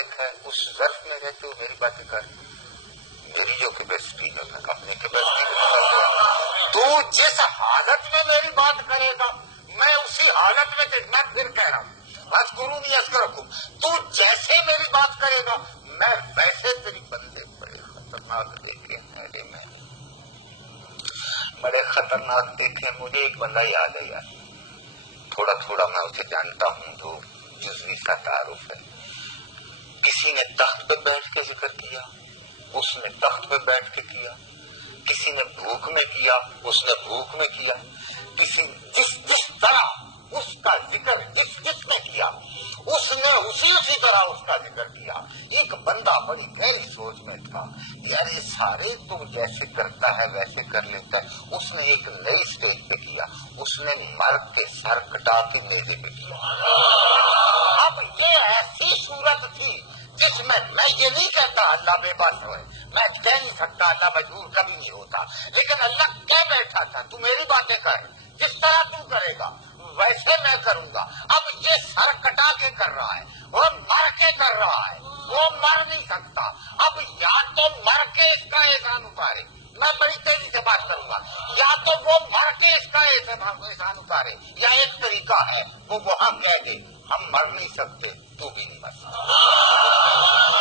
لکھا ہے اس ظرف میں رہتے ہو میری باتیں کر. میری جو کیپیسٹی ہے میں اپنی کیپیسٹی تو جس حالت میں میری بات کرے گا میں اسی حالت میں میں پھر کہہ رہا ہوں بس گرو نہیں اذکر رکھو. تو جیسے میری بات کرے گا میں ویسے تیری بندے بڑے خطرناک دیکھے ہیں. میں بڑے خطرناک دیکھے. مجھے ایک بندہ یاد ہے یار, تھوڑا تھوڑا میں اسے جانتا ہوں جو جزوی سا تعارف ہے. کسی نے تخت پہ بیٹھ کے ذکر کیا, اس نے تخت پہ بیٹھ کے کیا. کسی نے بھوک میں کیا, اس نے بھوک میں کیا. کسی جس طرح اس کا ذکر جس نے کیا اس نے اسی طرح اس کا ذکر کیا. ایک بندہ بڑی گہری سوچ میں تھا, یار یہ سارے تو جیسے کرتا ہے ویسے کر لیتا ہے. اس نے ایک نئی اسٹیج پہ کیا, اس نے مرد کے سر کٹا کے میلے پہ کیا. اب یہ ایسی صورت تھی جس میں یہ نہیں کہتا اللہ بے بس ہوئے, میں کہہ نہیں سکتا اللہ مجبور کبھی نہیں ہوتا, لیکن اللہ کہہ بیٹھا تھا تو میری باتیں کر, جس طرح تو کرے گا ویسے میں کروں گا. اب یہ سر کٹا کے کر رہا ہے, وہ مر کے کر رہا ہے, وہ مر نہیں سکتا. اب یا تو مر کے اس کا احسان اتارے, میں بڑی تیزی سے بات کروں گا, یا تو وہ مر کے اس کا احسان اتارے, یا ایک طریقہ ہے وہ وہاں کہہ دے ہم مر نہیں سکتے تو بھی نہیں مر سکتے.